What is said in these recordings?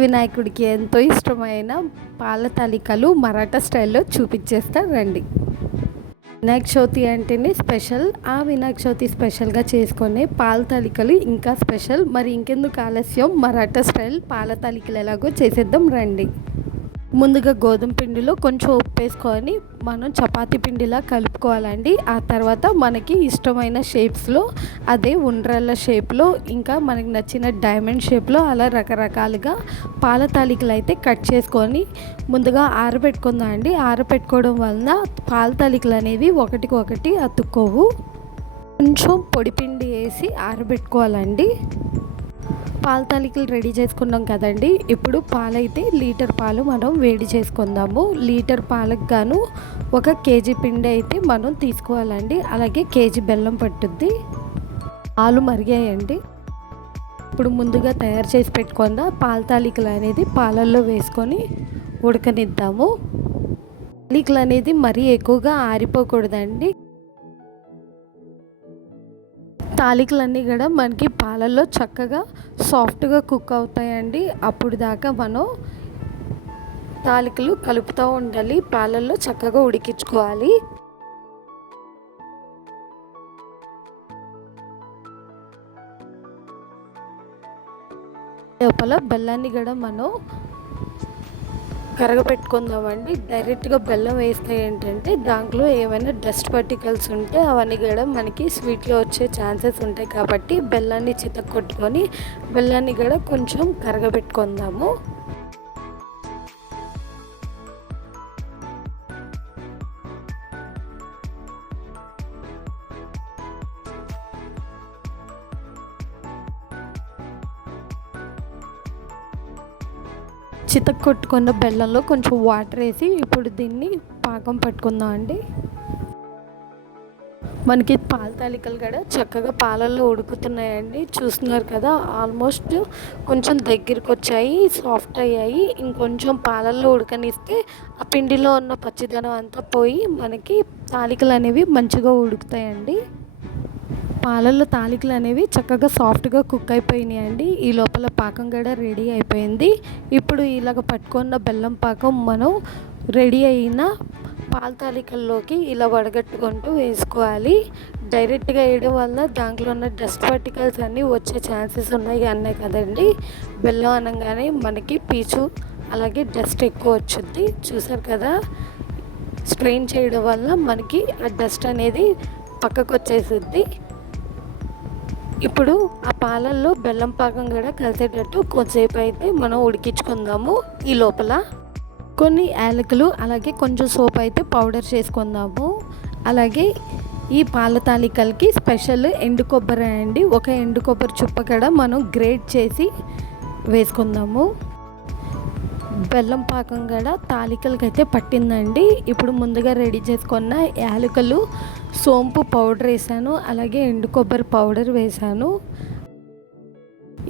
వినాయకుడికి ఎంతో ఇష్టమైన పాల తాలికలు మరాఠా స్టైల్లో చూపించేస్తా రండి. వినాయక చవితి అంటేనే స్పెషల్. ఆ వినాయక చవితి స్పెషల్గా చేసుకునే పాల తాలికలు ఇంకా స్పెషల్. మరి ఇంకెందుకు ఆలస్యం, మరాఠా స్టైల్ పాల తాలికలు ఎలాగో చేసేద్దాం రండి. ముందుగా గోధుమ పిండిలో కొంచెం ఉప్పు వేసుకొని మనం చపాతీ పిండిలా కలుపుకోవాలండి. ఆ తర్వాత మనకి ఇష్టమైన షేప్స్లో, అదే ఉండ్రాళ్ళ షేప్లో, ఇంకా మనకి నచ్చిన డైమండ్ షేప్లో అలా రకరకాలుగా పాల తాలికలు అయితే కట్ చేసుకొని ముందుగా ఆరబెట్టుకుందాం అండి. ఆరబెట్టుకోవడం వలన పాల తాలికలు అనేవి ఒకటికొకటి అతుక్కోవు. కొంచెం పొడి పిండి వేసి ఆరబెట్టుకోవాలండి. పాల తాలికలు రెడీ చేసుకున్నాం కదండి. ఇప్పుడు పాలైతే లీటర్ పాలు మనం వేడి చేసుకుందాము. లీటర్ పాలకు గాను 1 కేజీ పిండి అయితే మనం తీసుకోవాలండి. అలాగే కేజీ బెల్లం పట్టుద్ది. పాలు మరిగాయండి. ఇప్పుడు ముందుగా తయారు చేసి పెట్టుకున్న పాల తాలికలు అనేది పాలల్లో వేసుకొని ఉడకనిద్దాము. తాలికలు అనేది మరీ ఎక్కువగా ఆరిపోకూడదండి. తాలికలన్నీ కూడా మనకి పాలల్లో చక్కగా సాఫ్ట్గా కుక్ అవుతాయండి. అప్పుడు దాకా మనం తాలికలు కలుపుతూ ఉండాలి. పాలల్లో చక్కగా ఉడికించుకోవాలి. లోపల బెల్లాన్ని కూడా మనం కరగపెట్టుకుందామండి. డైరెక్ట్గా బెల్లం వేస్తే ఏంటంటే దాంట్లో ఏమైనా డస్ట్ పార్టికల్స్ ఉంటే అవన్నీ కూడా మనకి స్వీట్లో వచ్చే ఛాన్సెస్ ఉంటాయి. కాబట్టి బెల్లాన్ని చితక్కొట్టుకొని బెల్లాన్ని కూడా కొంచెం కరగబెట్టుకుందాము. చితక్కొట్టుకున్న బెల్లంలో కొంచెం వాటర్ వేసి ఇప్పుడు దీన్ని పాకం పట్టుకుందాం అండి. మనకి పాల తాలికలు కూడా చక్కగా పాలల్లో ఉడుకుతున్నాయండి. చూస్తున్నారు కదా, ఆల్మోస్ట్ కొంచెం దగ్గరికి వచ్చాయి, సాఫ్ట్ అయ్యాయి. ఇంకొంచెం పాలల్లో ఉడకనిస్తే ఆ పిండిలో ఉన్న పచ్చిదనం అంతా పోయి మనకి తాలికలు అనేవి మంచిగా ఉడుకుతాయండి. పాలల్లో తాలికలు అనేవి చక్కగా సాఫ్ట్గా కుక్ అయిపోయినాయండి. ఈ లోపల పాకం కూడా రెడీ అయిపోయింది. ఇప్పుడు ఇలాగ పట్టుకున్న బెల్లం పాకం మనం రెడీ అయిన పాల తాలికల్లోకి ఇలా వడగట్టుకుంటూ వేసుకోవాలి. డైరెక్ట్గా వేయడం వల్ల దాంట్లో ఉన్న డస్ట్ పార్టికల్స్ అన్నీ వచ్చే ఛాన్సెస్ ఉన్నాయి అన్నాయి కదండి. బెల్లం అనగానే మనకి పీచు అలాగే డస్ట్ ఎక్కువ వచ్చుద్ది. చూసారు కదా, స్ట్రెయిన్ చేయడం వల్ల మనకి ఆ డస్ట్ అనేది పక్కకు వచ్చేసిద్ది. ఇప్పుడు ఆ పాలల్లో బెల్లం పాకం కూడా కలిసేటట్టు కొంచెంసేపు అయితే మనం ఉడికించుకుందాము. ఈ లోపల కొన్ని యాలకులు అలాగే కొంచెం సోప్ అయితే పౌడర్ చేసుకుందాము. అలాగే ఈ పాల తాలికలకి స్పెషల్ ఎండు కొబ్బరి అండి. ఒక ఎండు కొబ్బరి చుప్ప కూడా మనం గ్రేట్ చేసి వేసుకుందాము. బెల్లం పాకం కూడా తాలికలకి అయితే పట్టిందండి. ఇప్పుడు ముందుగా రెడీ చేసుకున్న యాలకులు, సోంపు పౌడర్ వేసాను, అలాగే ఎండు కొబ్బరి పౌడర్ వేసాను.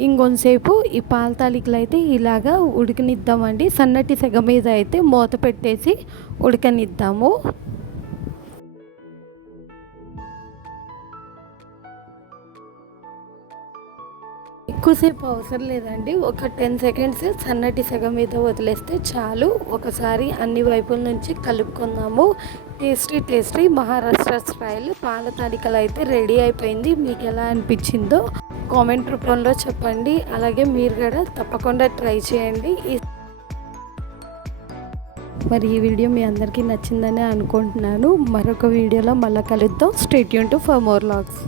ఇంకొంతసేపు ఈ పాల తాలికలు అయితే ఇలాగా ఉడకనిద్దామండి. సన్నటి సెగ మీద అయితే మూత పెట్టేసి ఉడకనిద్దాము. ఎక్కువసేపు అవసరం లేదండి. ఒక 10 సెకండ్స్ సన్నటి సెగ మీద వదిలేస్తే చాలు. ఒకసారి అన్ని వైపుల నుంచి కలుపుకుందాము. టేస్టీ మహారాష్ట్ర స్టైల్ పాల తాలికలు అయితే రెడీ అయిపోయింది. మీకు ఎలా అనిపించిందో కామెంట్ రూపంలో చెప్పండి. అలాగే మీరు కూడా తప్పకుండా ట్రై చేయండి. మరి ఈ వీడియో మీ అందరికీ నచ్చిందని అనుకుంటున్నాను. మరొక వీడియోలో మళ్ళీ కలుద్దాం. Stay tuned for more vlogs.